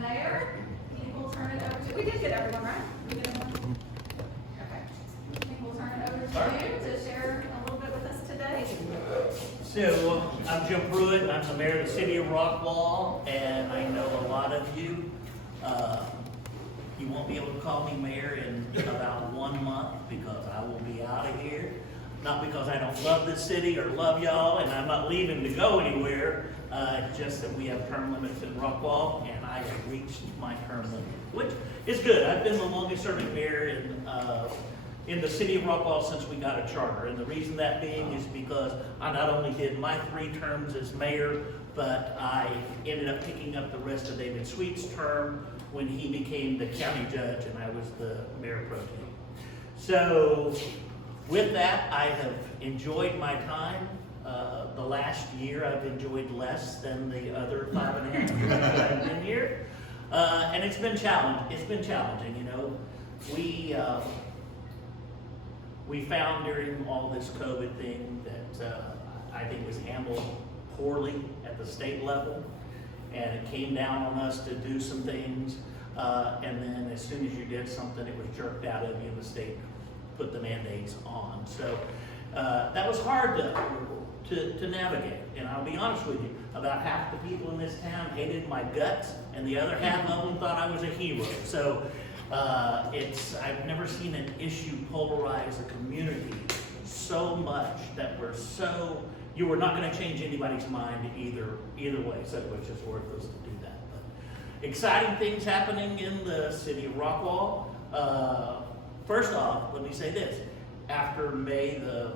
Mayor, I think we'll turn it over to, we did get everyone, right? We did everyone? Okay. I think we'll turn it over to you to share a little bit with us today. So, I'm Jim Pruitt, and I'm the mayor of the city of Rockwall, and I know a lot of you. You won't be able to call me mayor in about 1 month because I will be out of here. Not because I don't love this city or love y'all, and I'm not leaving to go anywhere, just that we have term limits in Rockwall, and I have reached my term limit, which is good. I've been the longest serving mayor in the city of Rockwall since we got a charter. And the reason that being is because I not only did my 3 terms as mayor, but I ended up picking up the rest of David Sweet's term when he became the county judge and I was the mayor pro tem. So with that, I have enjoyed my time. The last year I've enjoyed less than the other 5.5 years that I've been here. And it's been challenging, you know. We found during all this COVID thing that I think was handled poorly at the state level, and it came down on us to do some things, and then as soon as you did something, it was jerked out of you, and the state put the mandates on. So that was hard to navigate, and I'll be honest with you, about half the people in this town hated my guts, and the other half of them thought I was a hero. So I've never seen an issue polarize a community so much that you were not going to change anybody's mind either way, so it was just worth us to do that. But exciting things happening in the city of Rockwall. First off, let me say this. After May the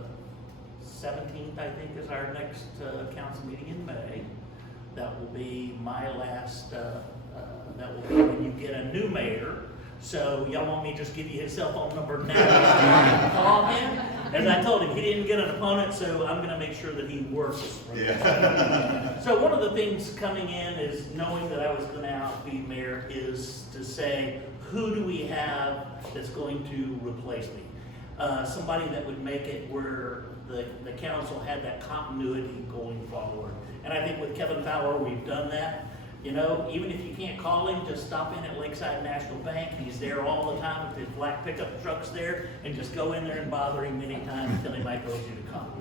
17th, I think, is our next council meeting in May. That will be my last, that will be when you get a new mayor. So y'all want me to just give you his cell phone number now? Call him. As I told him, he didn't get an opponent, so I'm going to make sure that he works. Yeah. So one of the things coming in is knowing that I was going to be mayor is to say, who do we have that's going to replace me? Somebody that would make it where the council had that continuity going forward. And I think with Kevin Fowler, we've done that. You know, even if you can't call him, just stop in at Lakeside National Bank. He's there all the time with his black pickup trucks there, and just go in there and bother him many times until he might told you to come.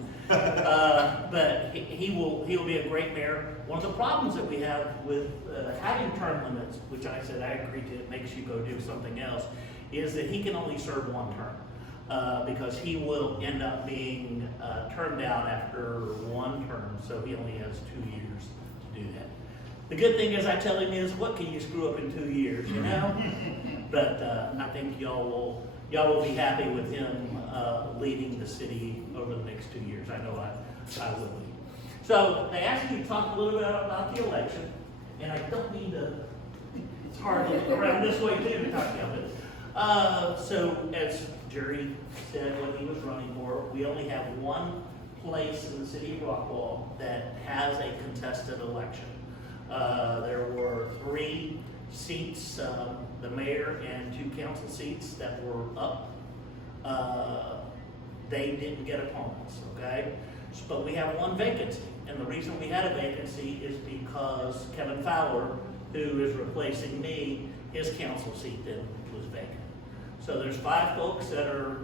But he'll be a great mayor. One of the problems that we have with having term limits, which I said I agree to, it makes you go do something else, is that he can only serve 1 term. Because he will end up being termed out after 1 term, so he only has 2 years to do that. The good thing is I tell him is, what can you screw up in 2 years, you know? But I think y'all will be happy with him leading the city over the next 2 years. I know I will be. So they asked me to talk a little bit about the election, and I don't mean to, it's hard to look around this way too to talk about it. So as Jerry said when he was running for it, we only have 1 place in the city of Rockwall that has a contested election. There were 3 seats, the mayor and 2 council seats that were up. They didn't get opponents, okay? But we have 1 vacancy, and the reason we had a vacancy is because Kevin Fowler, who is replacing me, his council seat then was vacant. So there's 5 folks that are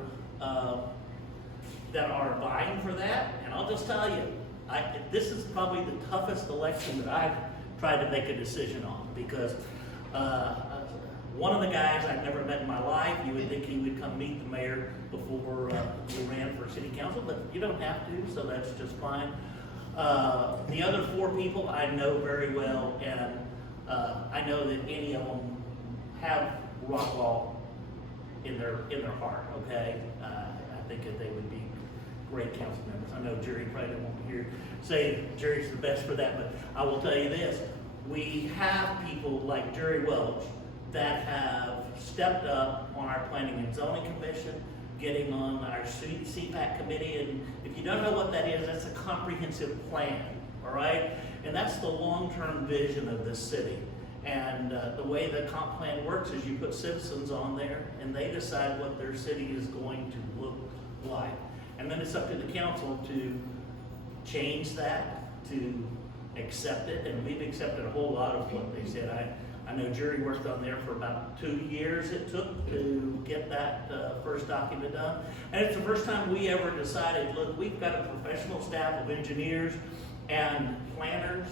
vying for that, and I'll just tell you, this is probably the toughest election that I've tried to make a decision on, because one of the guys I've never met in my life, you would think he would come meet the mayor before we ran for city council, but you don't have to, so that's just fine. The other 4 people I know very well, and I know that any of them have Rockwall in their heart, okay? I think that they would be great council members. I know Jerry probably won't say Jerry's the best for that, but I will tell you this. We have people like Jerry Welch that have stepped up on our Planning and Zoning Commission, getting on our CPAC committee, and if you don't know what that is, that's a comprehensive plan, all right? And that's the long-term vision of this city. And the way the comp plan works is you put citizens on there and they decide what their city is going to look like. And then it's up to the council to change that, to accept it, and we've accepted a whole lot of what they said. I know Jerry worked on there for about 2 years it took to get that first document done. And it's the first time we ever decided, look, we've got a professional staff of engineers and planners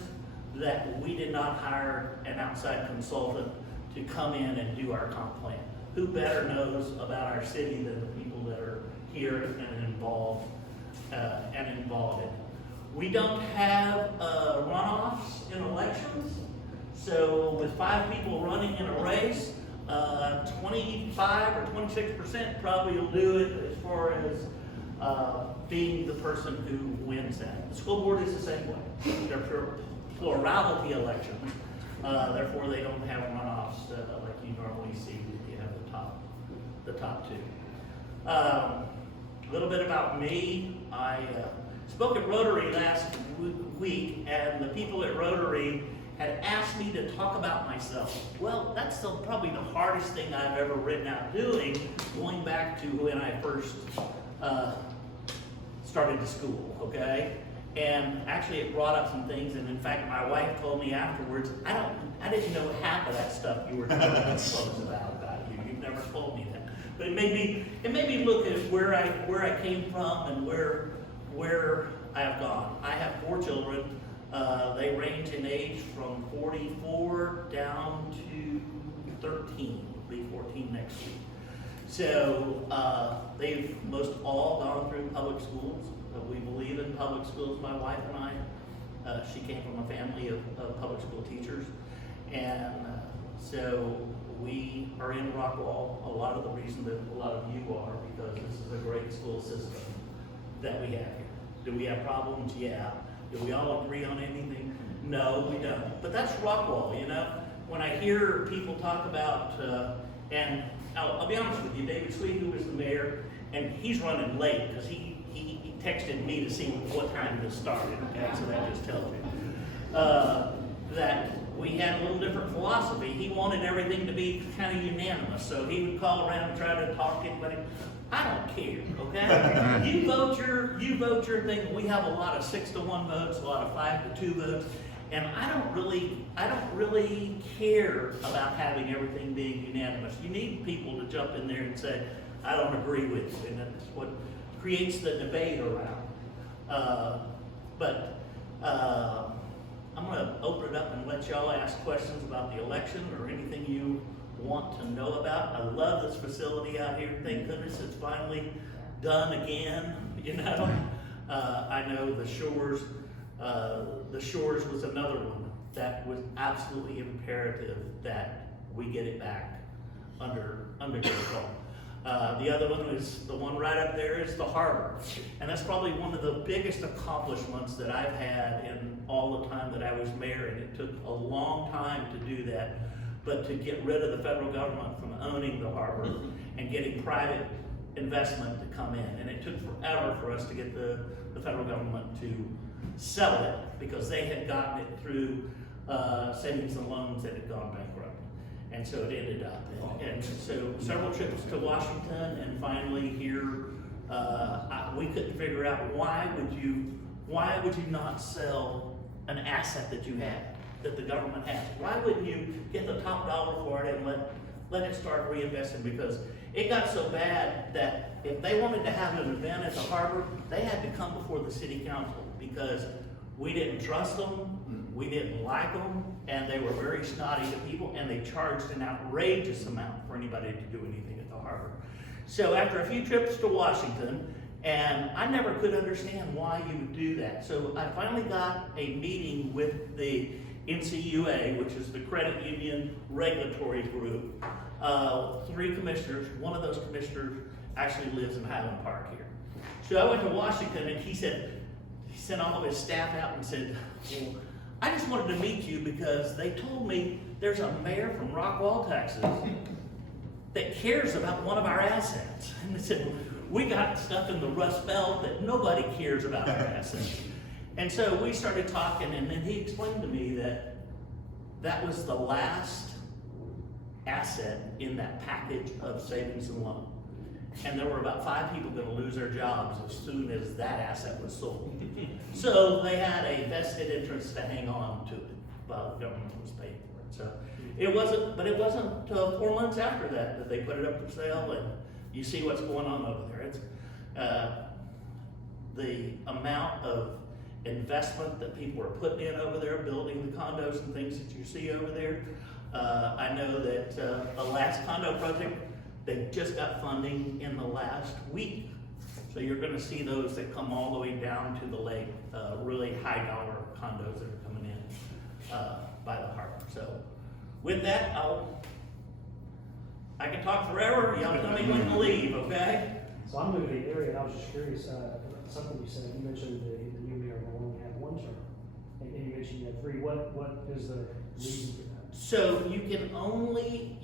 that we did not hire an outside consultant to come in and do our comp plan. Who better knows about our city than the people that are here and involved in it. We don't have runoffs in elections. So with 5 people running in a race, 25 or 26% probably will do it as far as being the person who wins that. The school board is the same way. They're plurality elections, therefore they don't have runoffs like you normally see if you have the top 2. A little bit about me. I spoke at Rotary last week, and the people at Rotary had asked me to talk about myself. Well, that's probably the hardest thing I've ever written out doing, going back to when I first started to school, okay? And actually it brought up some things, and in fact my wife told me afterwards, I didn't know half of that stuff you were telling folks about you. You've never told me that. But it made me look at where I came from and where I have gone. I have 4 children. They range in age from 44 down to 13. Will be 14 next week. So they've most all gone through public schools. We believe in public schools, my wife and I. She came from a family of public school teachers. And so we are in Rockwall. A lot of the reason that a lot of you are, because this is a great school system that we have here. Do we have problems? Yeah. Do we all agree on anything? No, we don't. But that's Rockwall, you know? When I hear people talk about, and I'll be honest with you, David Sweet, who was the mayor, and he's running late because he texted me to see what time this started, okay? So that just tells you. That we had a little different philosophy. He wanted everything to be kind of unanimous, so he would call around and try to talk to everybody. I don't care, okay? You vote your thing. We have a lot of 6-to-1 votes, a lot of 5-to-2 votes, and I don't really care about having everything being unanimous. You need people to jump in there and say, I don't agree with you, and that's what creates the debate around. I'm going to open it up and let y'all ask questions about the election or anything you want to know about. I love this facility out here. Thank goodness it's finally done again. You know, I know the Shores was another one that was absolutely imperative that we get it back under control. The other one is the one right up there is the harbor. And that's probably one of the biggest accomplishments that I've had in all the time that I was mayor. And it took a long time to do that, but to get rid of the federal government from owning the harbor and getting private investment to come in. And it took forever for us to get the federal government to sell it because they had gotten it through savings and loans that had gone bankrupt. And so it ended up. And so several trips to Washington, and finally here, we couldn't figure out why would you not sell an asset that you had, that the government has? Why wouldn't you get the top dollar for it and let it start reinvesting? Because it got so bad that if they wanted to have an event at the harbor, they had to come before the city council because we didn't trust them, we didn't like them, and they were very snotty to people, and they charged an outrageous amount for anybody to do anything at the harbor. So after a few trips to Washington, and I never could understand why you would do that. So I finally got a meeting with the NCUA, which is the Credit Union Regulatory Group, 3 commissioners. One of those commissioners actually lives in Highland Park here. So I went to Washington, and he sent all of his staff out and said, well, I just wanted to meet you because they told me there's a mayor from Rockwall, Texas that cares about one of our assets. And they said, we got stuff in the Rust Belt that nobody cares about our assets. And so we started talking, and then he explained to me that that was the last asset in that package of savings and loan. And there were about 5 people going to lose their jobs as soon as that asset was sold. So they had a vested interest to hang on to it while the government was paying for it. So it wasn't 4 months after that they put it up for sale, and you see what's going on over there. It's the amount of investment that people are putting in over there, building the condos and things that you see over there. I know that the last condo project, they just got funding in the last week. So you're gonna see those that come all the way down to the lake, really high dollar condos that are coming in by the harbor. So with that, I can talk forever. Y'all tell me when to leave, okay? So I'm moving to the area, and I was just curious, something you said, you mentioned the new mayor will only have one term, and you mentioned you had three. What is the reason for that? So you can only,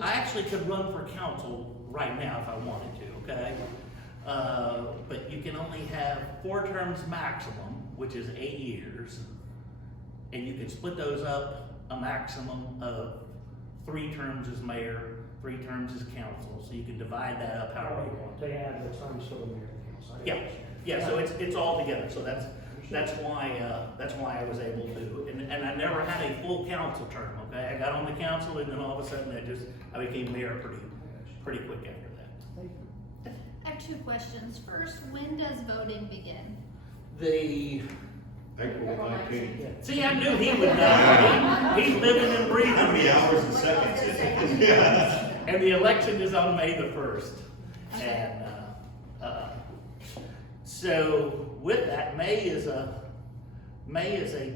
I actually could run for council right now if I wanted to, okay? But you can only have 4 terms maximum, which is 8 years, and you can split those up a maximum of 3 terms as mayor, 3 terms as council, so you can divide that up however you want. They add the terms for the mayor and council. Yeah, so it's all together, so that's why I was able to, and I never had a full council term, okay? I got on the council, and then all of a sudden I became mayor pretty quick after that. Thank you. I have 2 questions. First, when does voting begin? April 19th. See, I knew he would know. He's living and breathing. How many hours and seconds is it? Yeah. And the election is on May the 1st. Okay. And so with that, May is a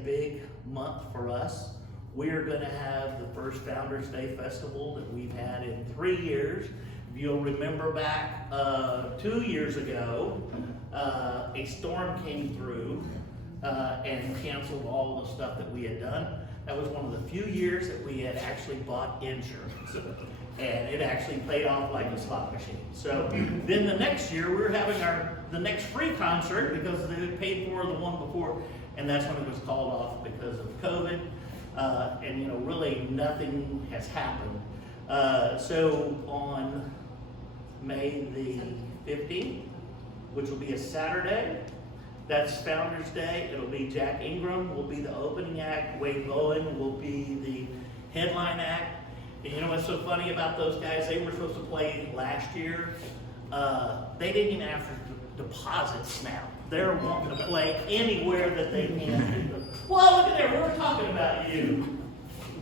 big month for us. We are going to have the first Founders Day Festival that we've had in 3 years. If you'll remember back 2 years ago, a storm came through and canceled all the stuff that we had done. That was one of the few years that we had actually bought insurance. And it actually paid off like a slot machine. So then the next year, we were having the next free concert because they had paid for the one before, and that's when it was called off because of COVID. And really nothing has happened. So on May the 15th, which will be a Saturday, that's Founders Day. It'll be Jack Ingram will be the opening act. Wade Bowen will be the headline act. And you know what's so funny about those guys? They were supposed to play last year. They didn't even have to deposit snap. They're wanting to play anywhere that they can. Well, look at there. We were talking about you.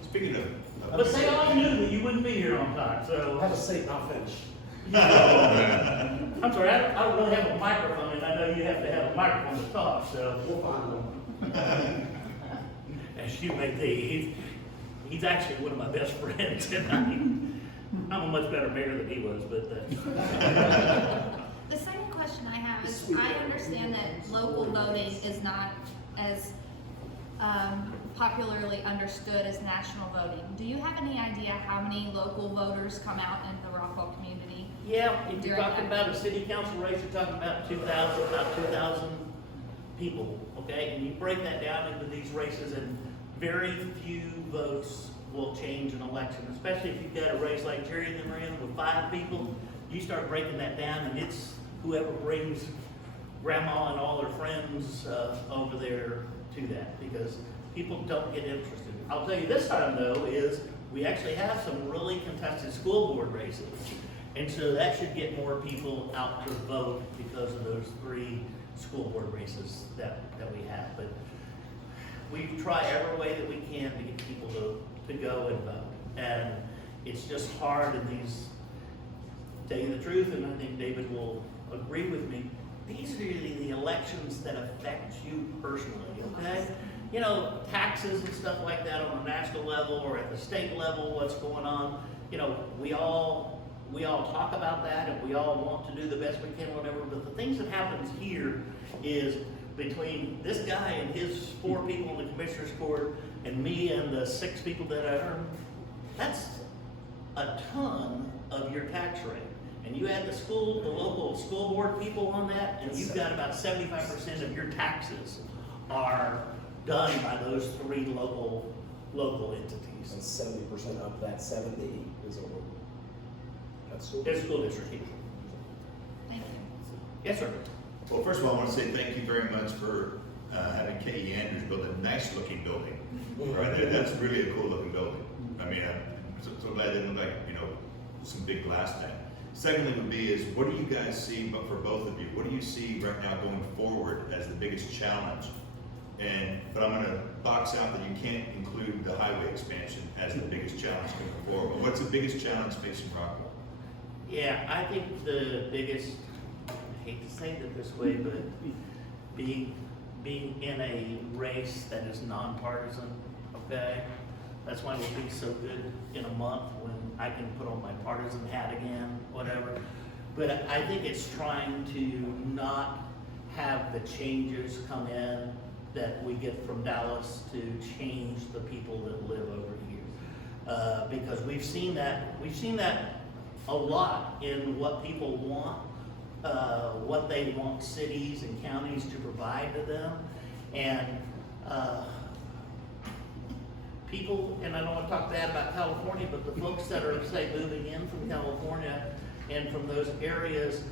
Speaking of. But they all knew that you wouldn't be here on time, so. Have a seat and I'll finish. I'm sorry, I don't really have a microphone, and I know you have to have a microphone to talk, so. We'll find one. As you may think, he's actually one of my best friends, and I'm a much better mayor than he was, but. The second question I have is, I understand that local voting is not as popularly understood as national voting. Do you have any idea how many local voters come out in the Rockwall community? Yeah, if you're During talking that. about a city council race, you're talking about 2,000 people, okay? And you break that down into these races, and very few votes will change an election, especially if you've got a race like Jerry and them are in with 5 people. You start breaking that down, and it's whoever brings grandma and all their friends over there to that, because people don't get interested. I'll tell you this time though, is we actually have some really contested school board races. And so that should get more people out to vote because of those 3 school board races that we have. But we try every way that we can to get people to go and vote. And it's just hard in these, to tell you the truth, and I think David will agree with me, these are the elections that affect you personally, okay? You know, taxes and stuff like that on a national level or at the state level, what's going on. You know, we all talk about that, and we all want to do the best we can, whatever, but the things that happens here is between this guy and his 4 people in the commissioner's court and me and the 6 people that I earn, that's a ton of your tax rate. And you add the local school board people on that, and you've got about 75% of your taxes are done by those 3 local entities. And 70% of that 70 is over. That's school. It's school district. Thank you. Yes, sir. Well, first of all, I want to say thank you very much for having K.E. Andrews build a nice looking building. Right, that's really a cool looking building. I mean, I'm so glad it didn't look like, you know, some big glass thing. Secondly would be is, what do you guys see, but for both of you, what do you see right now going forward as the biggest challenge? But I'm gonna box out that you can't include the highway expansion as the biggest challenge going forward. What's the biggest challenge facing Rockwall? Yeah, I think the biggest, I hate to say it this way, but being in a race that is nonpartisan, okay? That's why we'll be so good in a month when I can put on my partisan hat again, whatever. But I think it's trying to not have the changes come in that we get from Dallas to change the people that live over here. Because we've seen that a lot in what people want, what they want cities and counties to provide to them. And people, and I don't want to talk bad about California, but the folks that are, say, moving in from California and from those areas,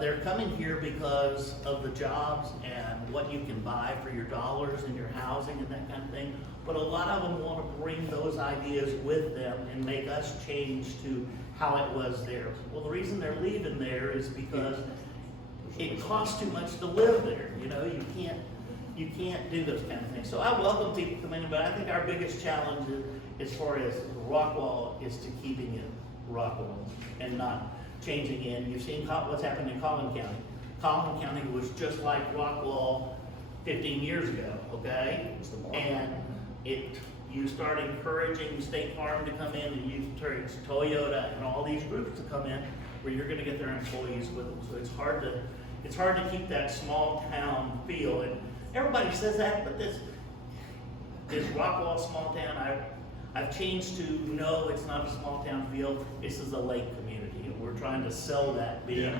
they're coming here because of the jobs and what you can buy for your dollars and your housing and that kind of thing. But a lot of them want to bring those ideas with them and make us change to how it was there. Well, the reason they're leaving there is because it costs too much to live there. You know, you can't do those kind of things. So I welcome people coming in, but I think our biggest challenge as far as Rockwall is to keeping it Rockwall and not changing in. You've seen what's happened in Collin County. Collin County was just like Rockwall 15 years ago, okay? And you start encouraging State Farm to come in, and you encourage Toyota and all these groups to come in where you're gonna get their employees with them. So it's hard to keep that small town feel. And everybody says that, but is Rockwall a small town? I've changed to no, it's not a small town feel. This is a lake community, and we're trying to sell that being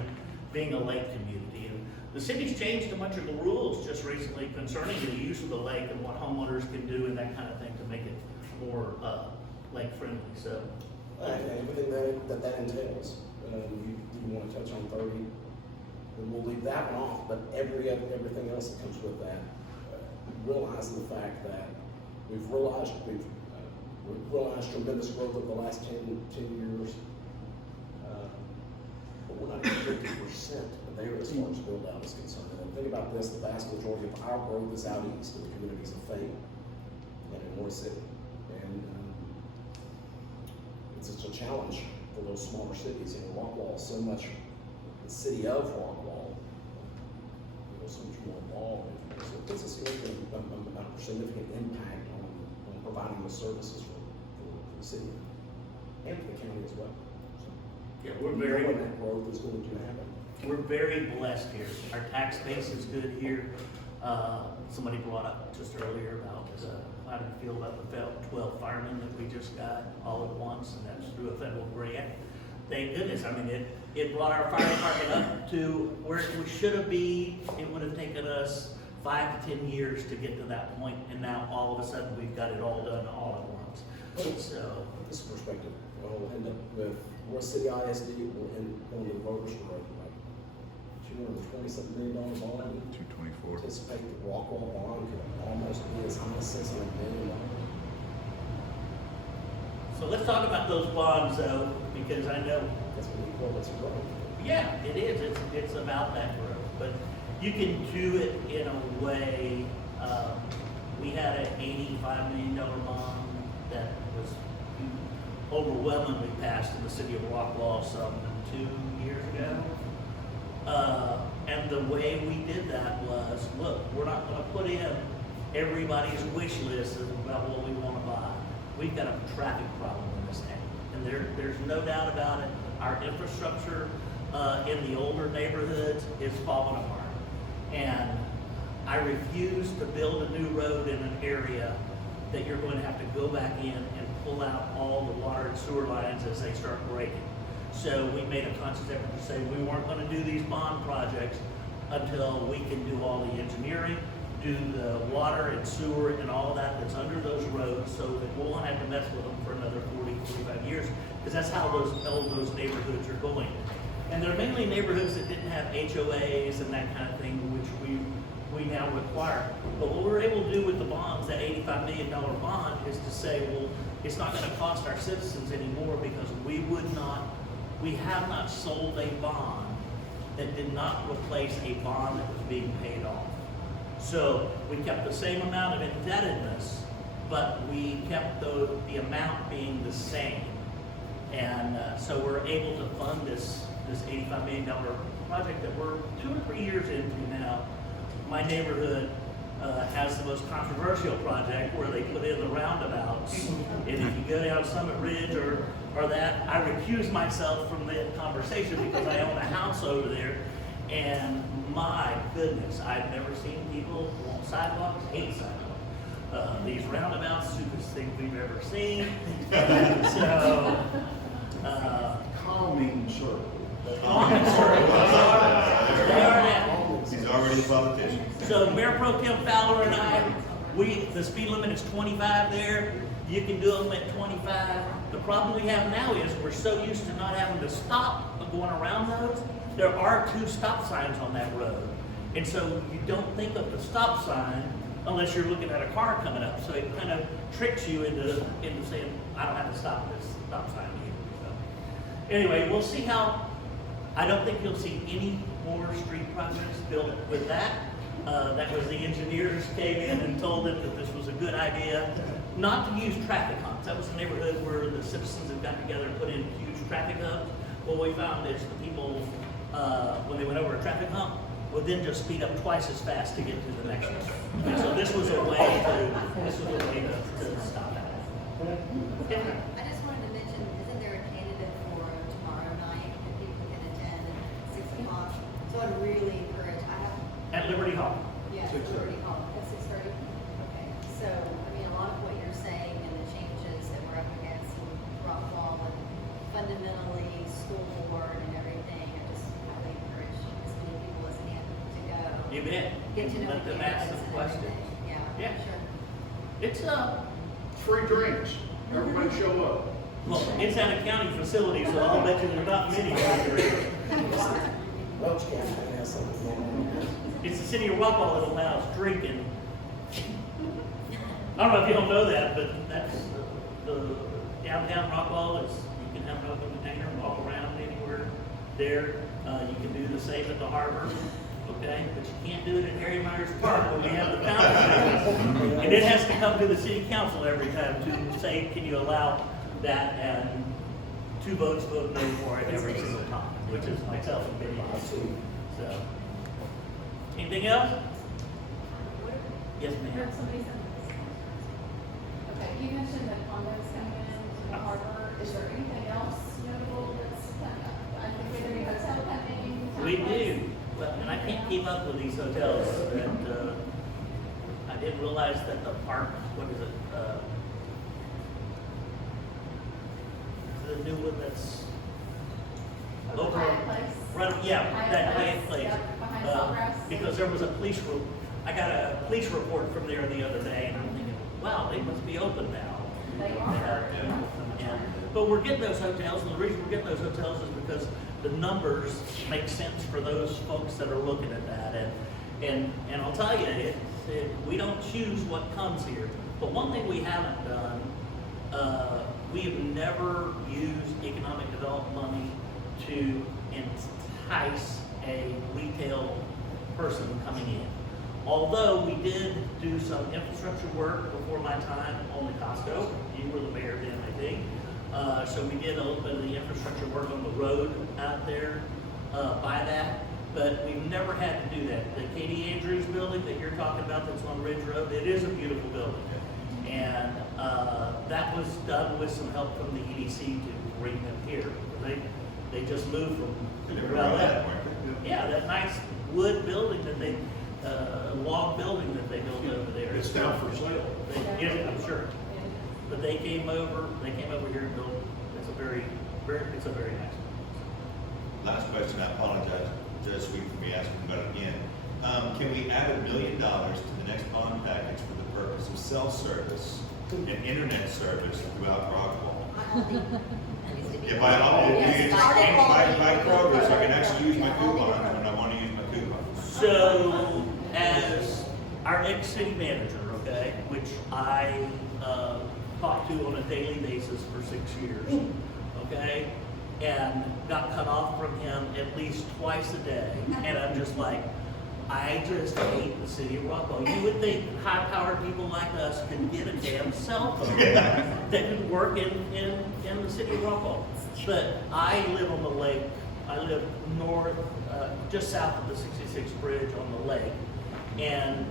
a lake community. And the city's changed a bunch of the rules just recently concerning the use of the lake and what homeowners can do and that kind of thing to make it more lake friendly. So everything that entails. You want to touch on 30? And we'll leave that one off, but everything else that comes with that, realizing the fact that we've realized tremendous growth over the last 10 years, but we're not even 50% there as far as build out is concerned. And think about this, the vast majority of our growth is out east in the communities of Fayette and in North City. And it's a challenge for those smaller cities. You know, Rockwall is so much the city of Rockwall, so much more involved. So it puts a significant impact on providing the services for the city and for the county as well. So, yeah, that growth is going to happen. We're very blessed here. Our tax base is good here. Somebody brought up just earlier about how to feel about the 12 firemen that we just got all at once, and that's through a federal grant. Thank goodness. I mean, it brought our fire department up to where we should have been. It would have taken us 5 to 10 years to get to that point, and now all of a sudden we've got it all done all at once. So, this perspective, we'll end up with North City ISD will end on the voters for like $227 million bond. 224. Anticipate the Rockwall bond could almost be as high as $600 million. so let's talk about those bonds though, because I know That's what we call it's growth. yeah, it is. It's about that growth, but you can do it in a way. We had an $85 million bond that was overwhelmingly passed in the city of Rockwall some 2 years ago. And the way we did that was, look, we're not going to put in everybody's wish list about what we want to buy. We've got a traffic problem in this town, and there's no doubt about it. Our infrastructure in the older neighborhoods is falling apart. And I refuse to build a new road in an area that you're going to have to go back in and pull out all the water and sewer lines as they start breaking. So we made a conscious effort to say we weren't going to do these bond projects until we can do all the engineering, do the water and sewer and all that that's under those roads, so that we won't have to mess with them for another 40, 45 years, because that's how those neighborhoods are going. And they're mainly neighborhoods that didn't have HOAs and that kind of thing, which we now require. But what we're able to do with the bonds, that $85 million bond, is to say, well, it's not gonna cost our citizens anymore because we have not sold a bond that did not replace a bond that was being paid off. So we kept the same amount of indebtedness, but we kept the amount being the same. And so we're able to fund this $85 million project that we're 2 or 3 years into now. My neighborhood has the most controversial project where they put in the roundabouts. And if you go down Summit Ridge or that, I recuse myself from the conversation because I own a house over there. And my goodness, I've never seen people on sidewalks, hate sidewalks. These roundabouts, stupidest thing we've ever seen. And so, Calming circle. calming circle. They are now. He's already a politician. So Mayor Pro Tem Fowler and I, the speed limit is 25 there. You can do them at 25. The problem we have now is we're so used to not having to stop going around those. There are 2 stop signs on that road. And so you don't think of the stop sign unless you're looking at a car coming up. So it kind of tricks you into saying, I don't have to stop this stop sign here. So anyway, we'll see how, I don't think you'll see any more street projects built with that. That was the engineers came in and told them that this was a good idea, not to use traffic humps. That was a neighborhood where the citizens had got together and put in huge traffic humps. What we found is the people, when they went over a traffic hump, would then just speed up twice as fast to get to the next one. And so this was a way to stop that. I just wanted to mention, isn't there a candidate for tomorrow night that people can attend at 6 o'clock? So I'd really encourage, At Liberty Hall. yes, Liberty Hall at 6:30. Okay, so, I mean, a lot of what you're saying and the changes that we're up against in Rockwall and fundamentally school board and everything, I just highly encourage as many people as can to go. You bet. Get to know Let the them ask candidates some and questions. everything. Yeah. Yeah, sure. It's Free drinks. Everybody show up. well, it's at a county facility, so I'll bet you there's not many. Welch County has something going on. It's the city of Rockwall that allows drinking. I don't know if you don't know that, but that's the downtown Rockwall is, you can have an open container, walk around anywhere there. You can do the same at the harbor, okay? But you can't do it at Harry Myers Park when we have the fountain. And it has to come to the city council every time to say, can you allow that? And 2 votes vote no for it every single time, which is myself and Billy. So, anything else? Yes, ma'am. Somebody said this. Okay, you mentioned that condos coming in to the harbor. Is there anything else notable that's coming up? I think we have a new hotel coming. We do. Well, and I can't keep up with these hotels. And I didn't realize that the park, what is it? The new one that's over. Hyatt Place. Right, yeah, that Hyatt Place. Yep, behind Sawgrass. Because there was a I got a police report from there the other day, and I'm thinking, wow, they must be open now. They are. But we're getting those hotels, and the reason we're getting those hotels is because the numbers make sense for those folks that are looking at that. And I'll tell you, we don't choose what comes here. But one thing we haven't done, we have never used economic development money to entice a retail person coming in. Although we did do some infrastructure work before my time on the Costco, you were the mayor then, I think. So we did a little bit of the infrastructure work on the road out there by that, but we've never had to do that. The Katie Andrews building that you're talking about that's on Ridge Road, it is a beautiful building. And that was done with some help from the EDC to bring them here. They just moved from, yeah, that nice wood building that they, log building that they built over there. It's down for sale. Yeah, I'm sure. But they came over here and built, it's a very nice one. Last question, I apologize, Judge Sweet, for me asking about it again. Can we add $1 million to the next bond package for the purpose of cell service and internet service throughout Rockwall? Yeah, by Kroger, so I can actually use my coupons when I want to use my coupons. So, as our ex-city manager, okay, which I talked to on a daily basis for 6 years, okay, and got cut off from him at least twice a day, and I'm just like, I just hate the city of Rockwall. You would think high-powered people like us could get a damn cell phone that could work in the city of Rockwall. But I live on the lake. I live north, just south of the 66 bridge on the lake, and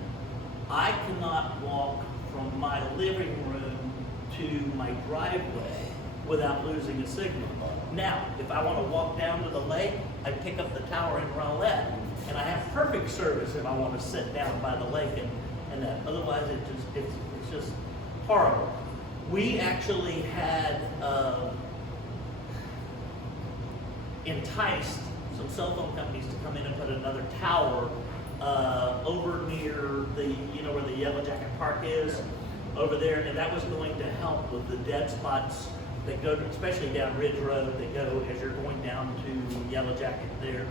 I cannot walk from my living room to my driveway without losing a signal. Now, if I want to walk down to the lake, I pick up the tower in Rowlett, and I have perfect service if I want to sit down by the lake and that. Otherwise, it's just horrible. We actually had enticed some cell phone companies to come in and put another tower over near where the Yellow Jacket Park is, over there, and that was going to help with the dead spots that go, especially down Ridge Road, that go as you're going down to Yellow Jacket there.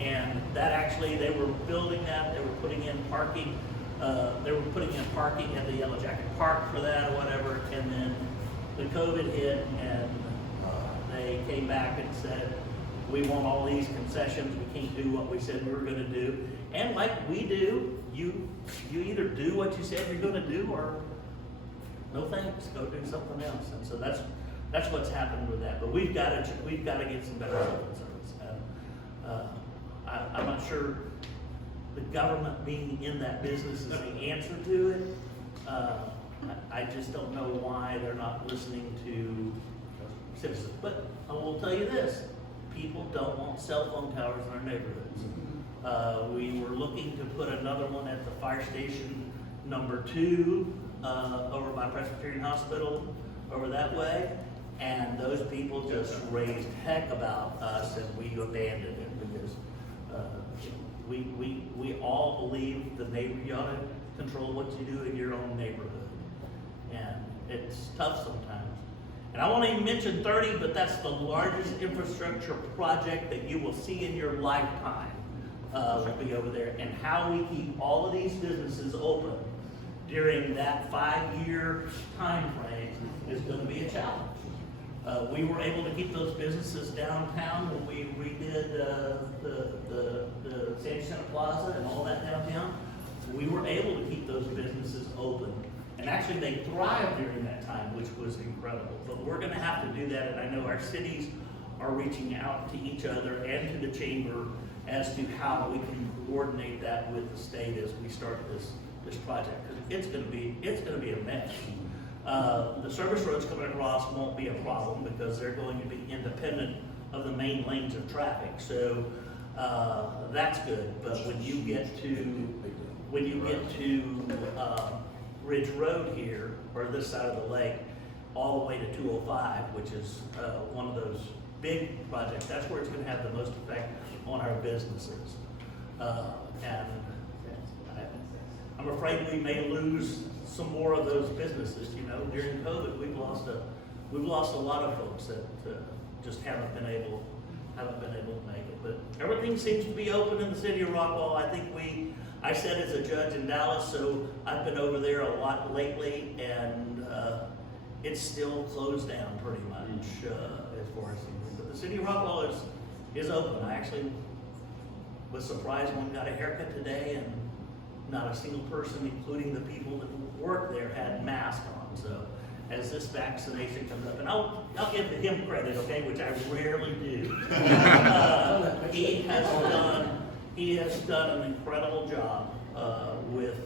And that actually, they were building that, they were putting in parking, at the Yellow Jacket Park for that or whatever, and then the COVID hit, and they came back and said, we want all these concessions, we can't do what we said we were gonna do. And like we do, you either do what you said you're gonna do, or no thanks, go do something else. And so that's what's happened with that. But we've got to get some better cell phone service. I'm not sure the government being in that business is the answer to it. I just don't know why they're not listening to citizens. But I will tell you this, people don't want cell phone towers in our neighborhoods. We were looking to put another one at the fire station number 2 over by Presbyterian Hospital, over that way. And those people just raised heck about us, and we abandoned it because we all believe the neighbor, you ought to control what you do in your own neighborhood. And it's tough sometimes. And I won't even mention 30, but that's the largest infrastructure project that you will see in your lifetime, will be over there. And how we keep all of these businesses open during that 5-year time frame is going to be a challenge. We were able to keep those businesses downtown when we redid the Sandy Center Plaza and all that downtown. We were able to keep those businesses open. And actually they thrived during that time, which was incredible. But we're gonna have to do that, and I know our cities are reaching out to each other and to the chamber as to how we can coordinate that with the state as we start this project. Because it's gonna be a mess. The service roads coming across won't be a problem because they're going to be independent of the main lanes of traffic. So that's good. But when you get to Ridge Road here, or this side of the lake, all the way to 205, which is one of those big projects, that's where it's going to have the most effect on our businesses. And I'm afraid we may lose some more of those businesses. During COVID, we've lost a lot of folks that just haven't been able to make it. But everything seems to be open in the city of Rockwall. I said as a judge in Dallas, so I've been over there a lot lately, and it's still closed down pretty much as far as things. But the city of Rockwall is open. I actually was surprised when we got a haircut today, and not a single person, including the people that work there, had masks on. So as this vaccination comes up, and I'll give him credit, okay, which I rarely do. He has done an incredible job with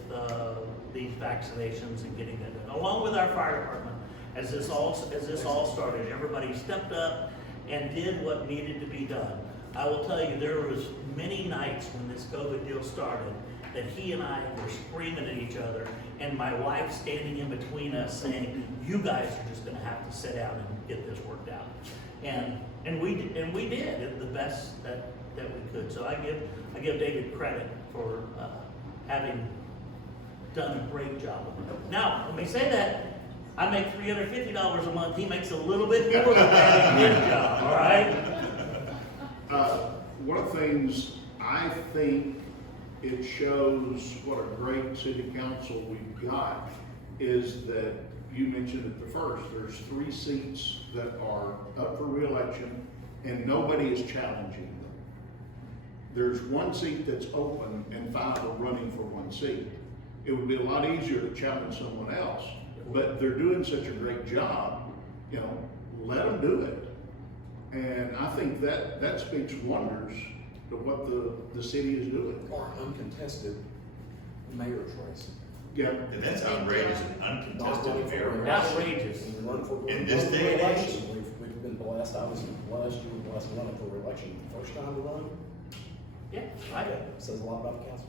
these vaccinations and getting that done, along with our fire department. As this all started, everybody stepped up and did what needed to be done. I will tell you, there was many nights when this COVID deal started that he and I were screaming at each other, and my wife standing in between us saying, "You guys are just going to have to sit down and get this worked out." And we did the best that we could. So I give David credit for having done a great job. Now, when we say that, I make $350 a month. He makes a little bit more than that in his job. All right. One of the things I think it shows what a great city council we've got, is that you mentioned at the first, there's 3 seats that are up for reelection and nobody is challenging them. There's 1 seat that's open and 5 are running for 1 seat. It would be a lot easier to challenge someone else, but they're doing such a great job, you know, let them do it. And I think that speaks wonders to what the city is doing. Or uncontested mayor's race. Yeah. And that's outrageous and uncontested mayor race. Outrageous. When you run for- In this run for day and age? re-election, We've been blessed, I was blessed, you were blessed running for re-election the first time to run. Yeah, I do. Says a lot about the council.